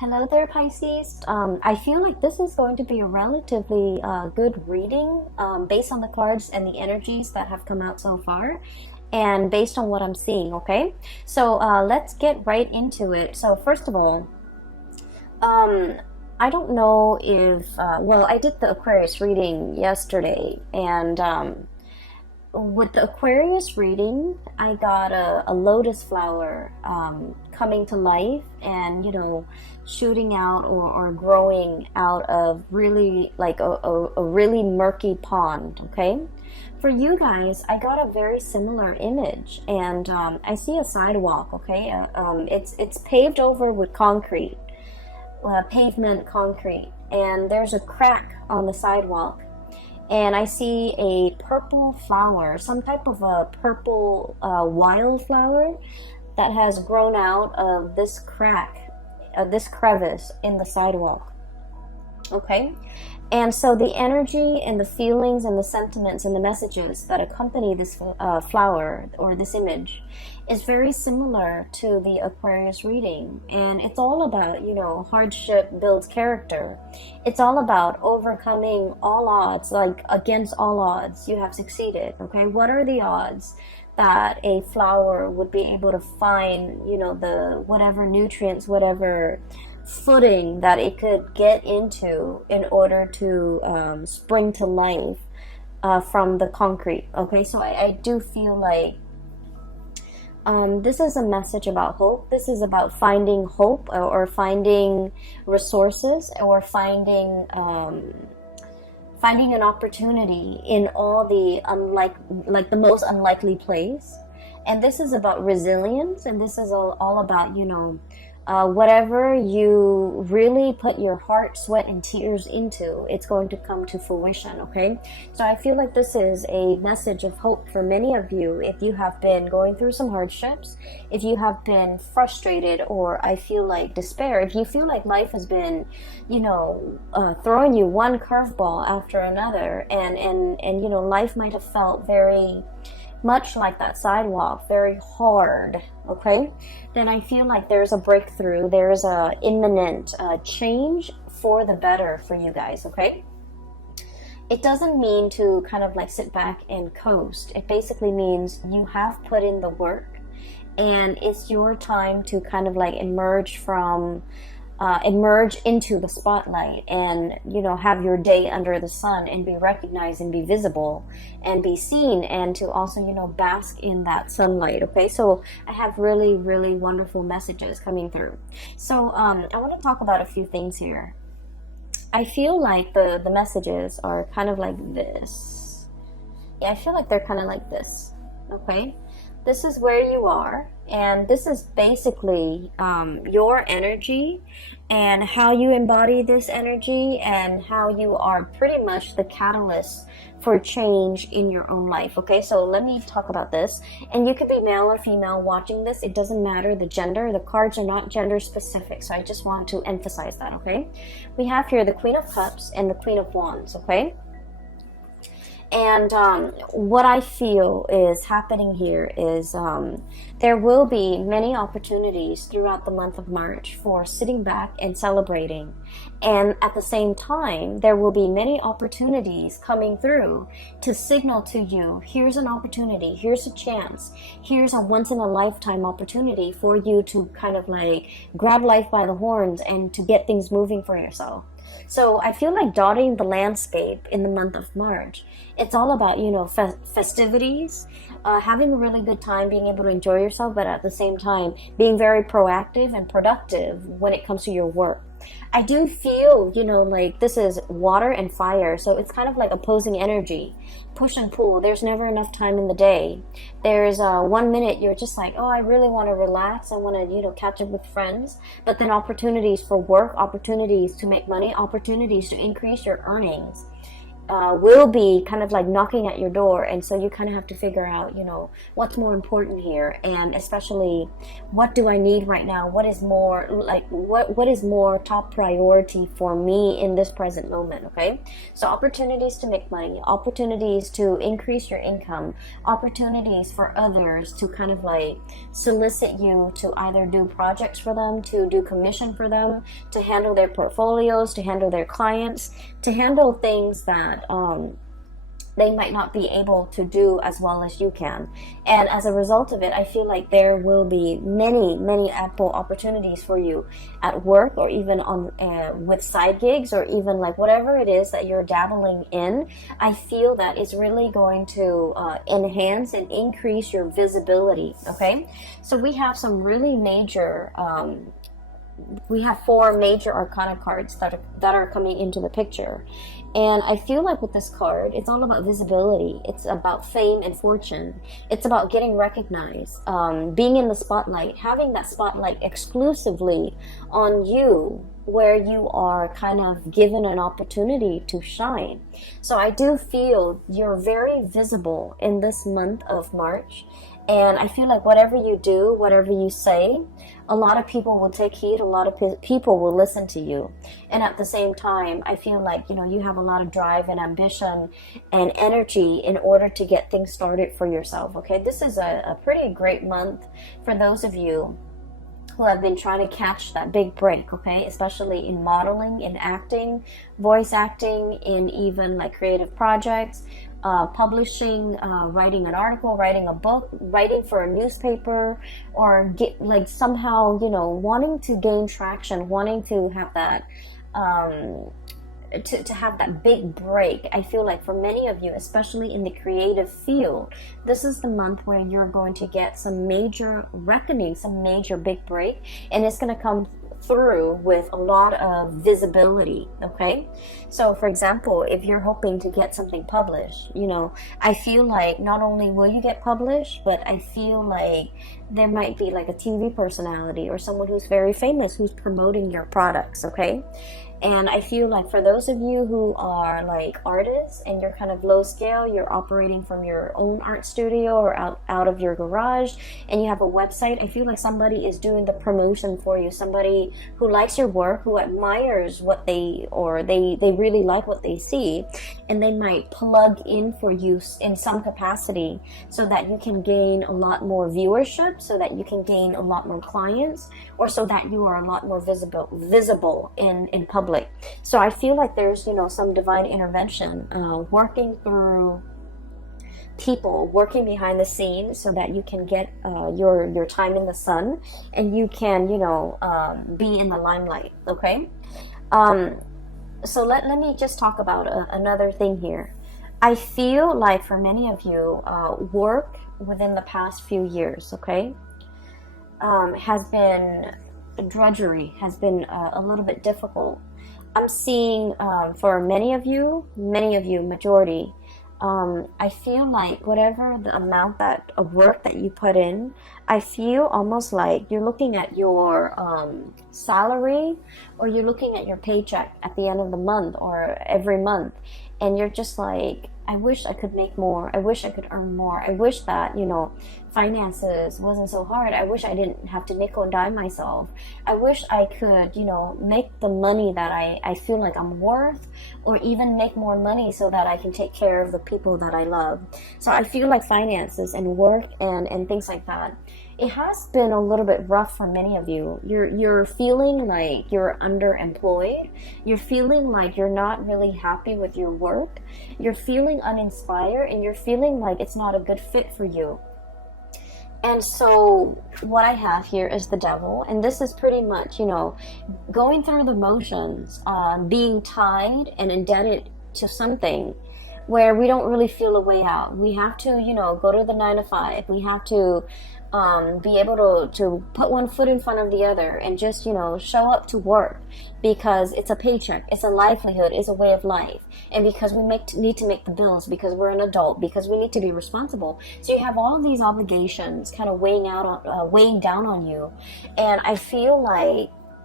Hello there, Pisces. I feel like this is going to be a relatively good reading based on the cards and the energies that have come out so far and based on what I'm seeing, okay? So let's get right into it. So first of all, I don't know if, well, I did the Aquarius reading yesterday, and with the Aquarius reading, I got a lotus flower coming to life and, shooting out or growing out of really like a really murky pond, okay? For you guys, I got a very similar image, and I see a sidewalk, okay? It's paved over with concrete, pavement concrete, and there's a crack on the sidewalk. And I see a purple flower, some type of a purple wildflower that has grown out of this crack, this crevice in the sidewalk. Okay? And so the energy and the feelings and the sentiments and the messages that accompany this flower or this image is very similar to the Aquarius reading. And it's all about, hardship builds character. It's all about overcoming all odds, like against all odds, you have succeeded, okay? What are the odds that a flower would be able to find, the whatever nutrients, whatever footing that it could get into in order to spring to life from the concrete, okay? So I do feel like this is a message about hope. This is about finding hope or finding resources or finding an opportunity in all the like the most unlikely place. And this is about resilience, and this is all about, whatever you really put your heart, sweat, and tears into, it's going to come to fruition, okay? So I feel like this is a message of hope for many of you if you have been going through some hardships, if you have been frustrated, or I feel like despair, if you feel like life has been, throwing you one curveball after another, and life might have felt very much like that sidewalk, very hard, okay? Then I feel like there's a breakthrough, there's a imminent change for the better for you guys, okay? It doesn't mean to kind of like sit back and coast. It basically means you have put in the work, and it's your time to kind of like emerge into the spotlight and, have your day under the sun and be recognized and be visible and be seen, and to also, bask in that sunlight, okay? So I have really, really wonderful messages coming through. So I want to talk about a few things here. I feel like the messages are kind of like this. Yeah, I feel like they're kind of like this, okay? This is where you are, and this is basically your energy and how you embody this energy and how you are pretty much the catalyst for change in your own life, okay? So let me talk about this. And you could be male or female watching this. It doesn't matter the gender. The cards are not gender specific, so I just want to emphasize that, okay? We have here the Queen of Cups and the Queen of Wands, okay? And what I feel is happening here is there will be many opportunities throughout the month of March for sitting back and celebrating. And at the same time, there will be many opportunities coming through to signal to you, here's an opportunity, here's a chance, here's a once-in-a-lifetime opportunity for you to kind of like grab life by the horns and to get things moving for yourself. So I feel like dotting the landscape in the month of March. It's all about, festivities, having a really good time, being able to enjoy yourself, but at the same time, being very proactive and productive when it comes to your work. I do feel, like this is water and fire, so it's kind of like opposing energy, push and pull. There's never enough time in the day. There's 1 minute you're just like, oh, I really want to relax, I want to, catch up with friends, but then opportunities for work, opportunities to make money, opportunities to increase your earnings will be kind of like knocking at your door, and so you kind of have to figure out, you know, what's more important here, and especially what do I need right now, what is more like what is more top priority for me in this present moment. Okay, so opportunities to make money, opportunities to increase your income, opportunities for others to kind of like solicit you to either do projects for them, to do commission for them, to handle their portfolios, to handle their clients, to handle things that they might not be able to do as well as you can. And as a result of it, I feel like there will be many ample opportunities for you at work, or even on with side gigs, or even like whatever it is that you're dabbling in. I feel that it's really going to enhance and increase your visibility. Okay, so we have some really major we have 4 major arcana cards that are coming into the picture. And I feel like with this card, it's all about visibility. It's about fame and fortune. It's about getting recognized, being in the spotlight, having that spotlight exclusively on you, where you are kind of given an opportunity to shine. So I do feel you're very visible in this month of March. And I feel like whatever you do, whatever you say, a lot of people will take heed, a lot of people will listen to you. And at the same time, I feel like, you know, you have a lot of drive and ambition and energy in order to get things started for yourself. Okay, this is a pretty great month for those of you who have been trying to catch that big break, okay, especially in modeling, in acting, voice acting, in even like creative projects, publishing, writing an article, writing a book, writing for a newspaper, or get like somehow, you know, wanting to gain traction, wanting to have that to have that big break. I feel like for many of you, especially in the creative field, this is the month where you're going to get some major reckoning, some major big break, and it's going to come through with a lot of visibility. Okay, so for example, if you're hoping to get something published, you know, I feel like not only will you get published, but I feel like there might be like a TV personality or someone who's very famous who's promoting your products. Okay, and I feel like for those of you who are like artists and you're kind of low scale, you're operating from your own art studio or out of your garage, and you have a website, I feel like somebody is doing the promotion for you. Somebody who likes your work, who admires what they really like what they see, and they might plug in for you in some capacity so that you can gain a lot more viewership, so that you can gain a lot more clients, or so that you are a lot more visible in public. So I feel like there's, you know, some divine intervention working through people, working behind the scenes, so that you can get your time in the sun, and you can, you know, be in the limelight. Okay, so let me just talk about another thing here. I feel like for many of you, work within the past few years, okay, has been drudgery, has been a little bit difficult. I'm seeing for many of you, majority, I feel like whatever the amount of work that you put in, I feel almost like you're looking at your salary, or you're looking at your paycheck at the end of the month or every month, and you're just like, I wish I could make more. I wish I could earn more. I wish that, you know, finances wasn't so hard. I wish I didn't have to nickel and dime myself. I wish I could, you know, make the money that I feel like I'm worth, or even make more money so that I can take care of the people that I love. So I feel like finances and work and things like that, it has been a little bit rough for many of you. You're feeling like you're underemployed. You're feeling like you're not really happy with your work. You're feeling uninspired, and you're feeling like it's not a good fit for you. And so what I have here is the devil, and this is pretty much, you know, going through the motions, being tied and indebted to something where we don't really feel a way out. We have to, you know, go to the 9 to 5. We have to be able to put one foot in front of the other and just, you know, show up to work, because it's a paycheck, it's a livelihood, it's a way of life, and because we need to make the bills, because we're an adult, because we need to be responsible. So you have all of these obligations kind of weighing down on you, and I feel like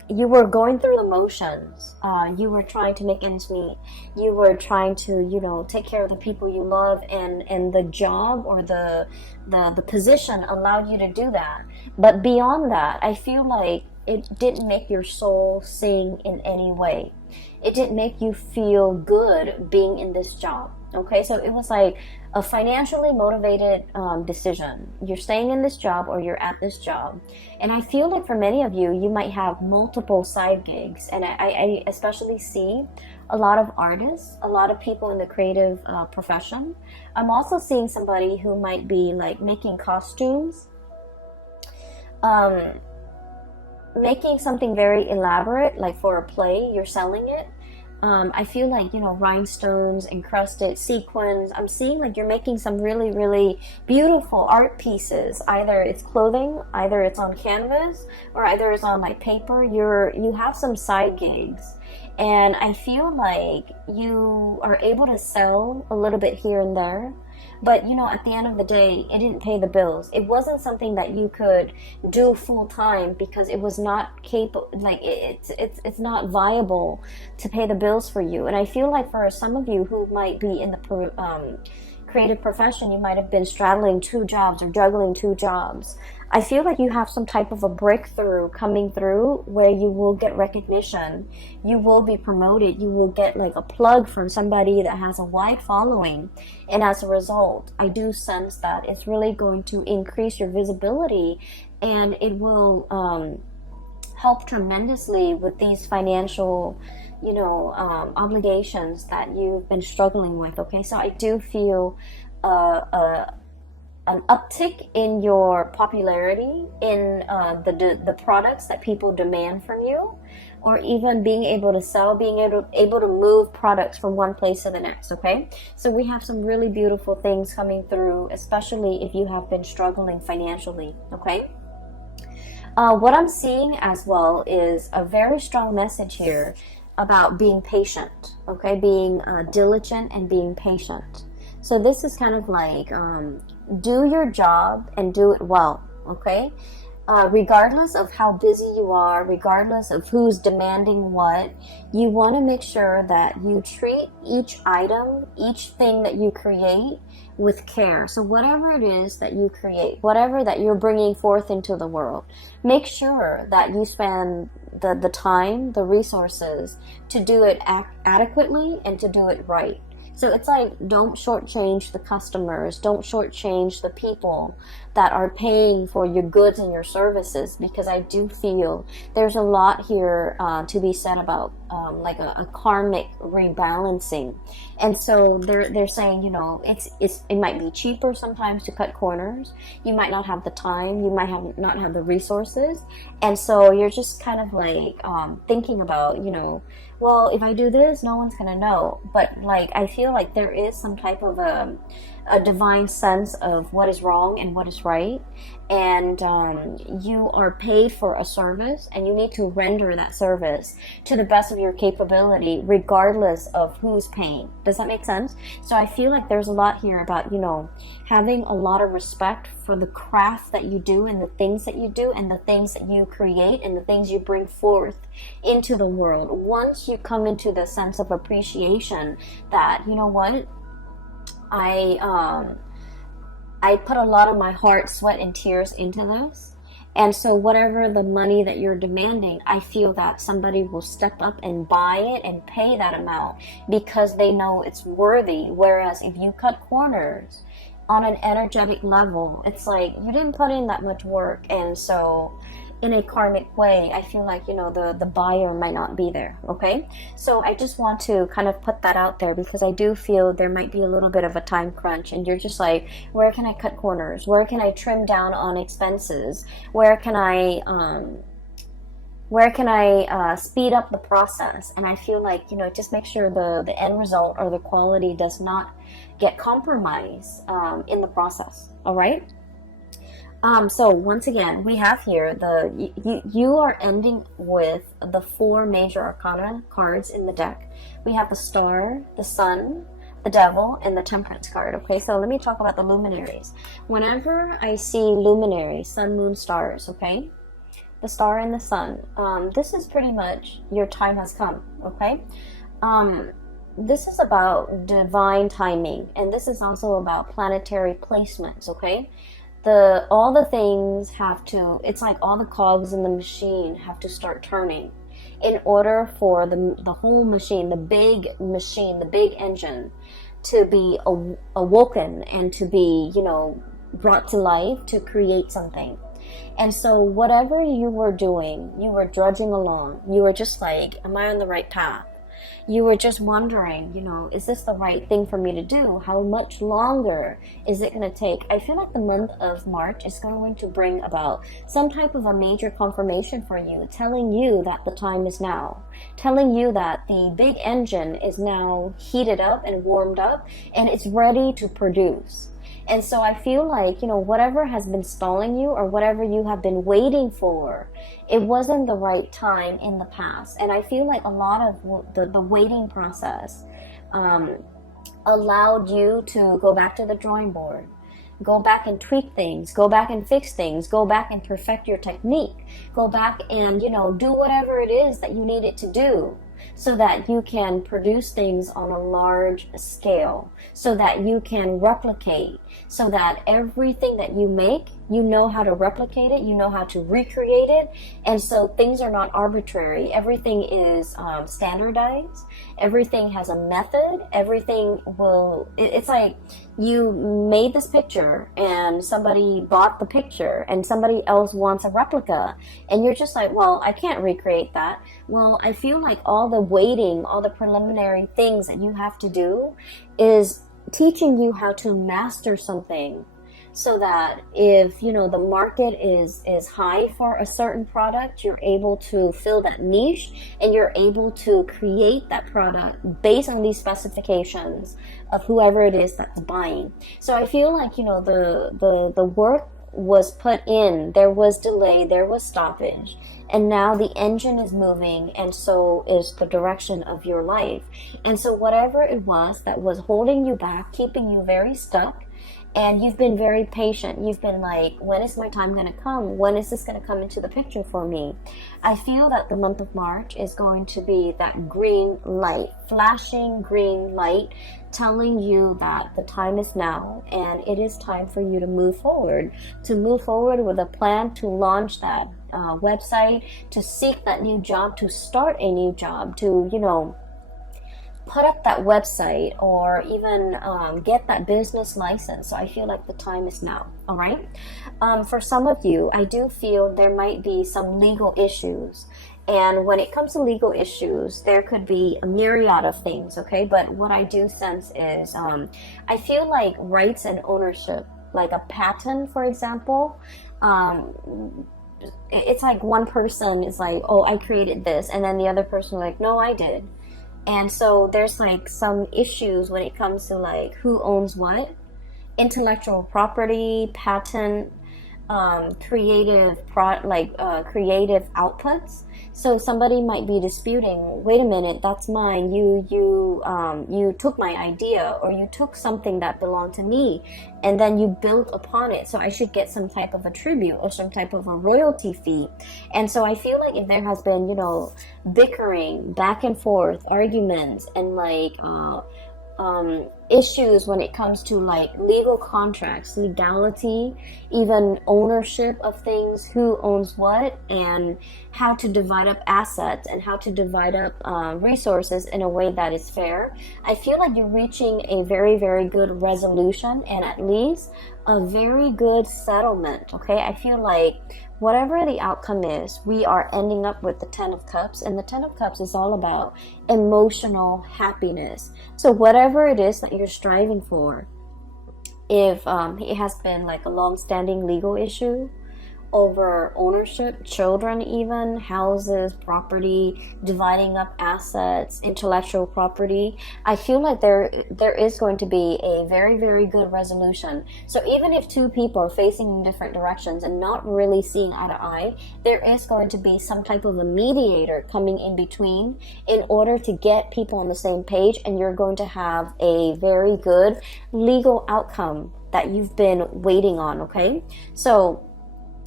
you were going through the motions. You were trying to make ends meet. You were trying to, you know, take care of the people you love, and the job or the position allowed you to do that. But beyond that, I feel like it didn't make your soul sing in any way. It didn't make you feel good being in this job. Okay, so it was like a financially motivated decision. You're staying in this job or you're at this job. And I feel like for many of you, you might have multiple side gigs. And I especially see a lot of artists, a lot of people in the creative profession. I'm also seeing somebody who might be like making costumes, making something very elaborate, like for a play, you're selling it. I feel like, you know, rhinestones, encrusted sequins. I'm seeing like you're making some really, really beautiful art pieces. Either it's clothing, either it's on canvas, or either it's on like paper. You have some side gigs. And I feel like you are able to sell a little bit here and there. But, you know, at the end of the day, it didn't pay the bills. It wasn't something that you could do full time because it was not capable, like it's not viable to pay the bills for you. And I feel like for some of you who might be in the creative profession, you might have been straddling two jobs or juggling two jobs. I feel like you have some type of a breakthrough coming through where you will get recognition, you will be promoted, you will get like a plug from somebody that has a wide following, and as a result, I do sense that it's really going to increase your visibility, and it will help tremendously with these financial, you know, obligations that you've been struggling with. Okay, so I do feel an uptick in your popularity in the products that people demand from you, or even being able to sell, being able to move products from one place to the next. Okay, so we have some really beautiful things coming through, especially if you have been struggling financially. Okay, what I'm seeing as well is a very strong message here about being patient. Okay, being diligent and being patient. So this is kind of like do your job and do it well, okay? Regardless of how busy you are, regardless of who's demanding what, you want to make sure that you treat each item, each thing that you create with care. So whatever it is that you create, whatever that you're bringing forth into the world, make sure that you spend the time, the resources to do it adequately and to do it right. So it's like, don't shortchange the customers, don't shortchange the people that are paying for your goods and your services, because I do feel there's a lot here to be said about like a karmic rebalancing. And so they're saying, you know, it might be cheaper sometimes to cut corners. You might not have the time, you might not have the resources, and so you're just kind of like thinking about, you know, well, if I do this, no one's gonna know. But like, I feel like there is some type of a divine sense of what is wrong and what is right, and you are paid for a service, and you need to render that service to the best of your capability, regardless of who's paying. Does that make sense? So I feel like there's a lot here about, you know, having a lot of respect for the craft that you do and the things that you do and the things that you create and the things you bring forth into the world. Once you come into the sense of appreciation that, you know what, I put a lot of my heart, sweat, and tears into this. And so whatever the money that you're demanding, I feel that somebody will step up and buy it and pay that amount because they know it's worthy. Whereas if you cut corners on an energetic level, it's like you didn't put in that much work. And so in a karmic way, I feel like, you know, the buyer might not be there. Okay, so I just want to kind of put that out there because I do feel there might be a little bit of a time crunch, and you're just like, where can I cut corners? Where can I trim down on expenses? Where can I speed up the process? And I feel like, you know, just make sure the end result or the quality does not get compromised in the process. All right. So once again, we have here you are ending with the 4 major arcana cards in the deck. We have the Star, the Sun, the Devil, and the Temperance card. Okay, so let me talk about the luminaries. Whenever I see luminaries, sun, moon, stars, okay, the star and the sun, this is pretty much your time has come, okay? This is about divine timing, and this is also about planetary placements, okay? All the things have to, it's like all the cogs in the machine have to start turning in order for the whole machine, the big engine, to be awoken and to be, you know, brought to life to create something. And so whatever you were doing, you were drudging along. You were just like, am I on the right path? You were just wondering, you know, is this the right thing for me to do? How much longer is it going to take? I feel like the month of March is going to bring about some type of a major confirmation for you, telling you that the time is now, telling you that the big engine is now heated up and warmed up, and it's ready to produce. And so I feel like, you know, whatever has been stalling you or whatever you have been waiting for, it wasn't the right time in the past. And I feel like a lot of the waiting process allowed you to go back to the drawing board, go back and tweak things, go back and fix things, go back and perfect your technique, go back and, you know, do whatever it is that you needed to do, so that you can produce things on a large scale, so that you can replicate, so that everything that you make, you know how to replicate it, you know how to recreate it. And so things are not arbitrary. Everything is standardized. Everything has a method. Everything will, it's like you made this picture and somebody bought the picture and somebody else wants a replica. And you're just like, well, I can't recreate that. Well, I feel like all the waiting, all the preliminary things that you have to do is teaching you how to master something, so that if, you know, the market is high for a certain product, you're able to fill that niche and you're able to create that product based on these specifications of whoever it is that's buying. So I feel like, you know, the work was put in, there was delay, there was stoppage, and now the engine is moving, and so is the direction of your life. And so whatever it was that was holding you back, keeping you very stuck, and you've been very patient. You've been like, when is my time going to come? When is this going to come into the picture for me? I feel that the month of March is going to be that green light, flashing green light, telling you that the time is now and it is time for you to move forward with a plan to launch that website, to seek that new job, to start a new job, to, you know, put up that website, or even get that business license. So I feel like the time is now. All right. For some of you, I do feel there might be some legal issues. And when it comes to legal issues, there could be a myriad of things. Okay. But what I do sense is I feel like rights and ownership, like a patent, for example, it's like one person is like, oh, I created this. And then the other person like, no, I did. And so there's like some issues when it comes to like who owns what, intellectual property, patent, creative outputs. So somebody might be disputing, wait a minute, that's mine. You took my idea, or you took something that belonged to me, and then you built upon it. So I should get some type of a tribute or some type of a royalty fee. And so I feel like if there has been, you know, bickering, back and forth, arguments, and like issues when it comes to like legal contracts, legality, even ownership of things, who owns what, and how to divide up assets and how to divide up resources in a way that is fair. I feel like you're reaching a very, very good resolution, and at least a very good settlement. Okay, I feel like whatever the outcome is, we are ending up with the 10 of Cups, and the 10 of Cups is all about emotional happiness. So whatever it is that you're striving for, if it has been like a long-standing legal issue over ownership, children, even houses, property, dividing up assets, intellectual property, I feel like there is going to be a very, very good resolution. So even if two people are facing in different directions and not really seeing eye to eye, there is going to be some type of a mediator coming in between in order to get people on the same page, and you're going to have a very good legal outcome that you've been waiting on. Okay, so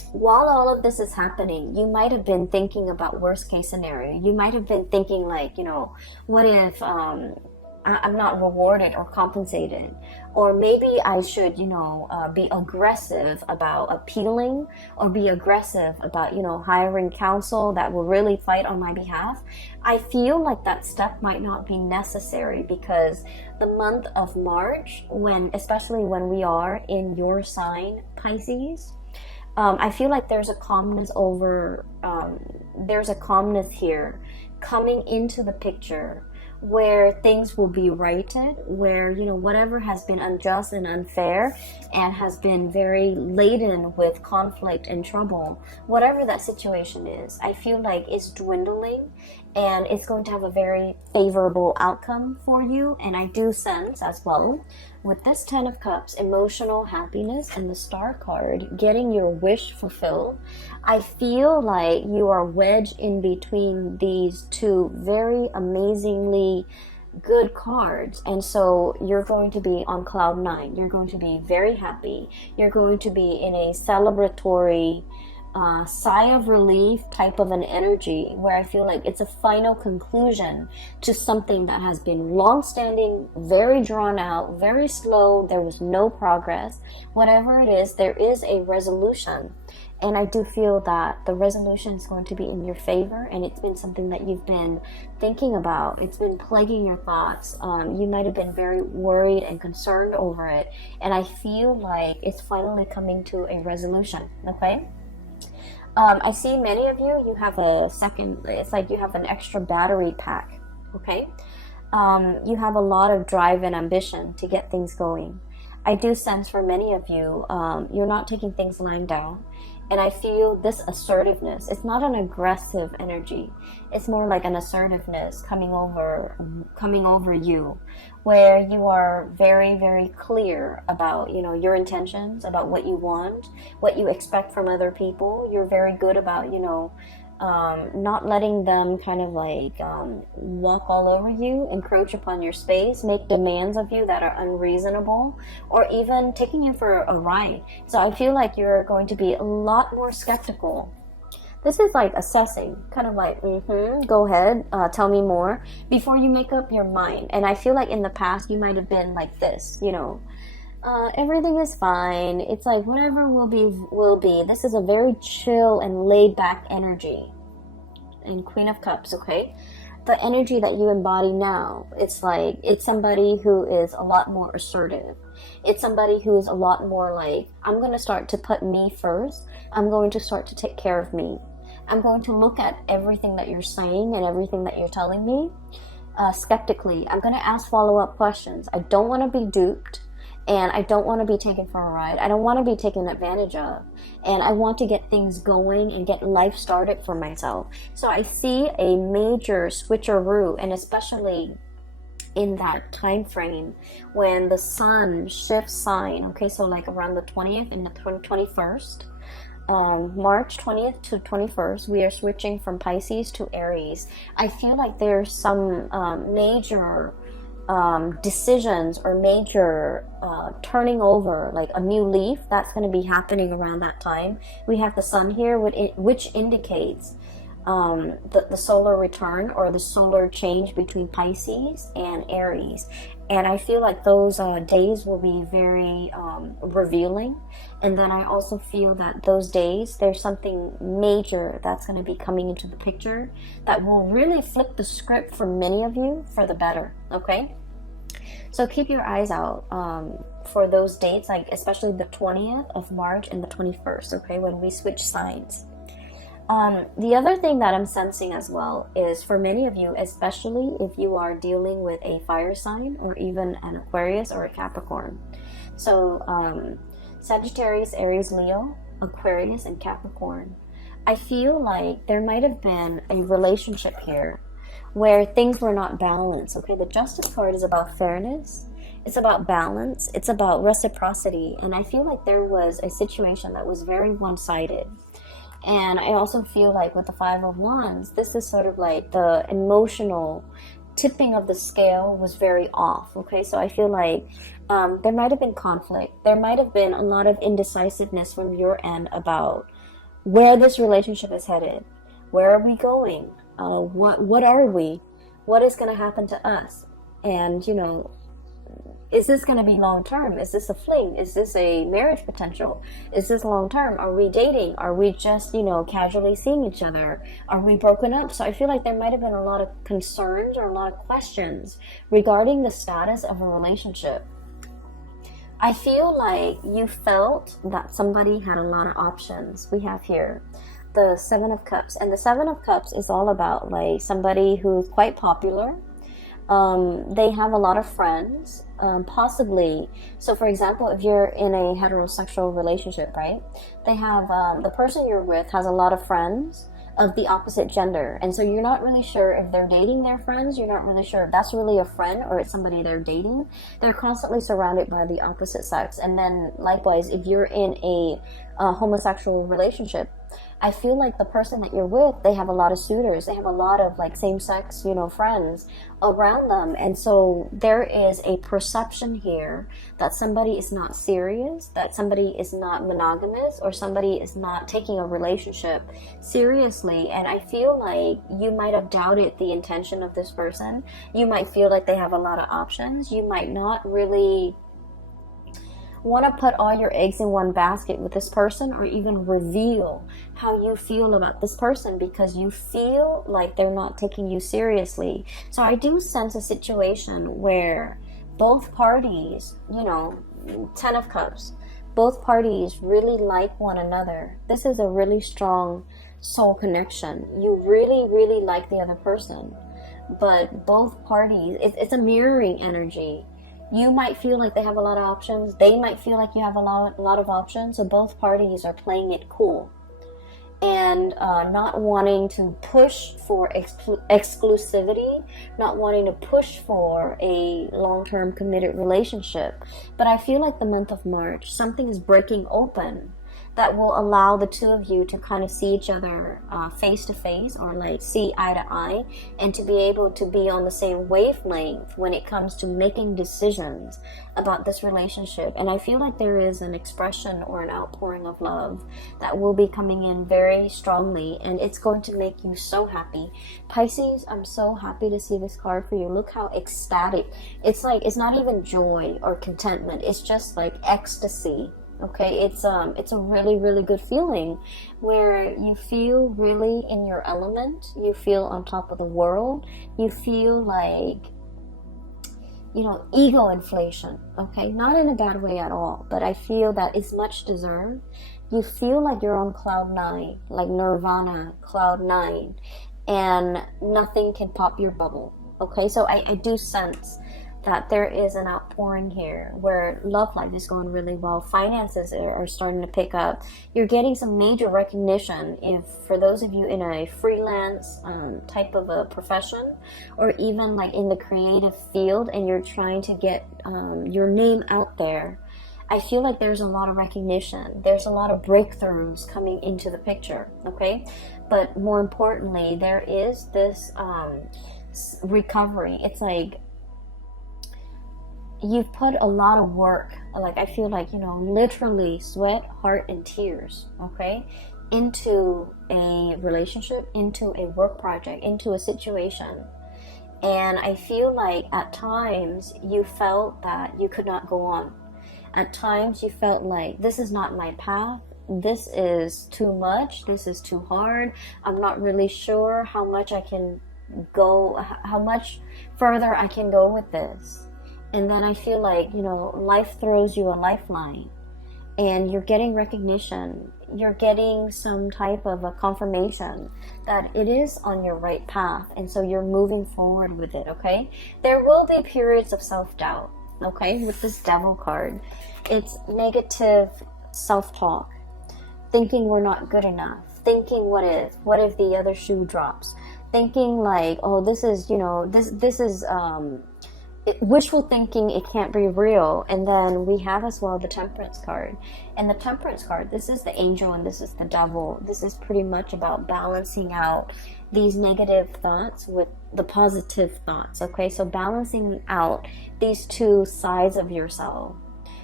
while all of this is happening, you might have been thinking about worst case scenario. You might have been thinking like, what if I'm not rewarded or compensated? Or maybe I should, be aggressive about appealing, or be aggressive about, hiring counsel that will really fight on my behalf. I feel like that step might not be necessary, because the month of March, especially when we are in your sign, Pisces, I feel like there's a calmness here coming into the picture, where things will be righted, where, whatever has been unjust and unfair and has been very laden with conflict and trouble, whatever that situation is, I feel like it's dwindling, and it's going to have a very favorable outcome for you. And I do sense as well, with this 10 of Cups, emotional happiness, and the Star card, getting your wish fulfilled, I feel like you are wedged in between these two very amazingly good cards. And so you're going to be on cloud 9. You're going to be very happy. You're going to be in a celebratory sigh of relief type of an energy, where I feel like it's a final conclusion to something that has been long-standing, very drawn out, very slow. There was no progress. Whatever it is, there is a resolution. And I do feel that the resolution is going to be in your favor, and it's been something that you've been thinking about. It's been plaguing your thoughts. You might have been very worried and concerned over it. And I feel like it's finally coming to a resolution, okay? I see many of you, you have it's like you have an extra battery pack, okay? You have a lot of drive and ambition to get things going. I do sense for many of you, you're not taking things lying down. And I feel this assertiveness. It's not an aggressive energy. It's more like an assertiveness coming over you, where you are very, very clear about, your intentions, about what you want, what you expect from other people. You're very good about, not letting them kind of like walk all over you, encroach upon your space, make demands of you that are unreasonable, or even taking you for a ride. So I feel like you're going to be a lot more skeptical. This is like assessing, kind of like, go ahead, tell me more, before you make up your mind. And I feel like in the past, you might have been like this, everything is fine. It's like whatever will be, will be. This is a very chill and laid back energy. And Queen of Cups, okay? The energy that you embody now, it's like, it's somebody who is a lot more assertive. It's somebody who is a lot more like, I'm going to start to put me first. I'm going to start to take care of me. I'm going to look at everything that you're saying and everything that you're telling me skeptically. I'm going to ask follow-up questions. I don't want to be duped. And I don't want to be taken for a ride. I don't want to be taken advantage of. And I want to get things going and get life started for myself. So I see a major switcheroo, and especially in that time frame when the sun shifts sign. Okay, so like around the 20th and the 21st. March 20th to 21st, we are switching from Pisces to Aries. I feel like there's some major decisions or major turning over, like a new leaf that's going to be happening around that time. We have the sun here, which indicates the solar return or the solar change between Pisces and Aries. And I feel like those days will be very revealing. And then I also feel that those days, there's something major that's going to be coming into the picture that will really flip the script for many of you for the better, okay? So keep your eyes out for those dates, like especially the 20th of March and the 21st, okay, when we switch signs. The other thing that I'm sensing as well is for many of you, especially if you are dealing with a fire sign or even an Aquarius or a Capricorn. So Sagittarius, Aries, Leo, Aquarius, and Capricorn. I feel like there might have been a relationship here where things were not balanced. Okay, the Justice card is about fairness. It's about balance. It's about reciprocity. And I feel like there was a situation that was very one-sided. And I also feel like with the Five of Wands, this is sort of like the emotional tipping of the scale was very off. Okay, so I feel like there might have been conflict. There might have been a lot of indecisiveness from your end about where this relationship is headed. Where are we going? What are we? What is going to happen to us? And, you know, is this going to be long term? Is this a fling? Is this a marriage potential? Is this long term? Are we dating? Are we just, you know, casually seeing each other? Are we broken up? So I feel like there might have been a lot of concerns or a lot of questions regarding the status of a relationship. I feel like you felt that somebody had a lot of options. We have here the Seven of Cups, and the Seven of Cups is all about like somebody who's quite popular. They have a lot of friends, possibly. So for example, if you're in a heterosexual relationship, right, they have the person you're with has a lot of friends of the opposite gender, and so you're not really sure if they're dating their friends. You're not really sure if that's really a friend or it's somebody they're dating. They're constantly surrounded by the opposite sex. And then likewise, if you're in a homosexual relationship, I feel like the person that you're with, they have a lot of suitors. They have a lot of like same-sex, you know, friends around them. And so there is a perception here that somebody is not serious, that somebody is not monogamous, or somebody is not taking a relationship seriously. And I feel like you might have doubted the intention of this person. You might feel like they have a lot of options. You might not really want to put all your eggs in one basket with this person, or even reveal how you feel about this person, because you feel like they're not taking you seriously. So I do sense a situation where both parties, you know, 10 of Cups, both parties really like one another. This is a really strong soul connection. You really, really like the other person, but both parties, it's a mirroring energy. You might feel like they have a lot of options. They might feel like you have a lot of options. So both parties are playing it cool and not wanting to push for exclusivity, not wanting to push for a long-term committed relationship. But I feel like the month of March, something is breaking open that will allow the two of you to kind of see each other face to face, or like see eye to eye, and to be able to be on the same wavelength when it comes to making decisions about this relationship. And I feel like there is an expression or an outpouring of love that will be coming in very strongly, and it's going to make you so happy. Pisces, I'm so happy to see this card for you. Look how ecstatic. It's like, it's not even joy or contentment. It's just like ecstasy. Okay, it's a really, really good feeling where you feel really in your element. You feel on top of the world. You feel like, you know, ego inflation. Okay, not in a bad way at all, but I feel that it's much deserved. You feel like you're on cloud 9, like Nirvana, cloud 9, and nothing can pop your bubble. Okay, so I do sense that there is an outpouring here where love life is going really well. Finances are starting to pick up. You're getting some major recognition. If for those of you in a freelance type of a profession, or even like in the creative field, and you're trying to get your name out there, I feel like there's a lot of recognition. There's a lot of breakthroughs coming into the picture, okay? But more importantly, there is this recovery. It's like you've put a lot of work, like I feel like, you know, literally sweat, heart, and tears, okay, into a relationship, into a work project, into a situation. And I feel like at times you felt that you could not go on. At times you felt like, this is not my path. This is too much. This is too hard. I'm not really sure how much I can go, how much further I can go with this. And then I feel like, you know, life throws you a lifeline, and you're getting recognition. You're getting some type of a confirmation that it is on your right path. And so you're moving forward with it, okay? There will be periods of self-doubt, okay? With this Devil card, it's negative self-talk, thinking we're not good enough, thinking what if the other shoe drops, thinking like, oh, this is, you know, this is, wishful thinking, it can't be real. And then we have as well the Temperance card. And the Temperance card, this is the angel and this is the devil. This is pretty much about balancing out these negative thoughts with the positive thoughts, okay? So balancing out these two sides of yourself.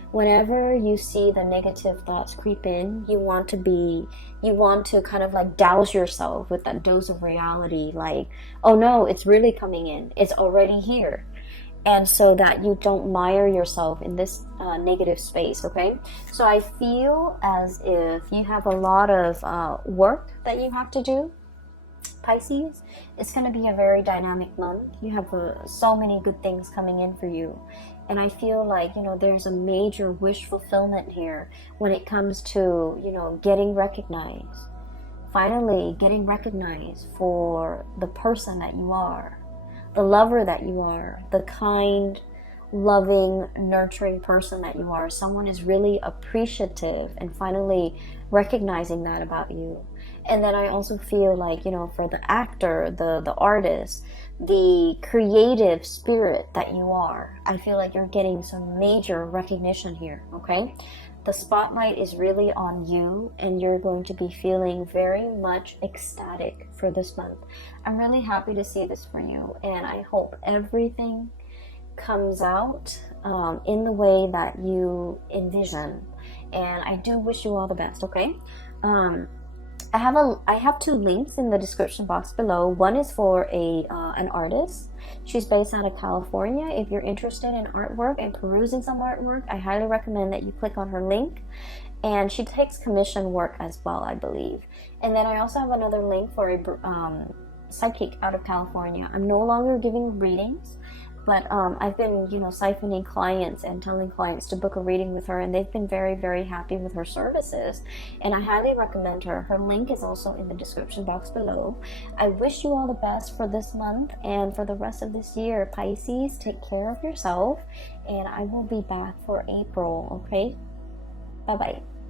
whenever you see the negative thoughts creep in, you want to kind of like douse yourself with that dose of reality, like, oh no, it's really coming in, it's already here. And so that you don't mire yourself in this negative space, okay? So I feel as if you have a lot of work that you have to do, Pisces. It's going to be a very dynamic month. You have so many good things coming in for you. And I feel like, there's a major wish fulfillment here when it comes to, getting recognized. Finally, getting recognized for the person that you are, the lover that you are, the kind, loving, nurturing person that you are. Someone is really appreciative and finally recognizing that about you. And then I also feel like, for the actor, the artist, the creative spirit that you are, I feel like you're getting some major recognition here, okay? The spotlight is really on you, and you're going to be feeling very much ecstatic for this month. I'm really happy to see this for you, and I hope everything comes out in the way that you envision. And I do wish you all the best, okay? I have 2 links in the description box below. One is for an artist. She's based out of California. If you're interested in artwork and perusing some artwork, I highly recommend that you click on her link. And she takes commission work as well, I believe. And then I also have another link for a psychic out of California. I'm no longer giving readings, but I've been, siphoning clients and telling clients to book a reading with her, and they've been very, very happy with her services. And I highly recommend her. Her link is also in the description box below. I wish you all the best for this month and for the rest of this year. Pisces, take care of yourself, and I will be back for April, okay? Bye-bye.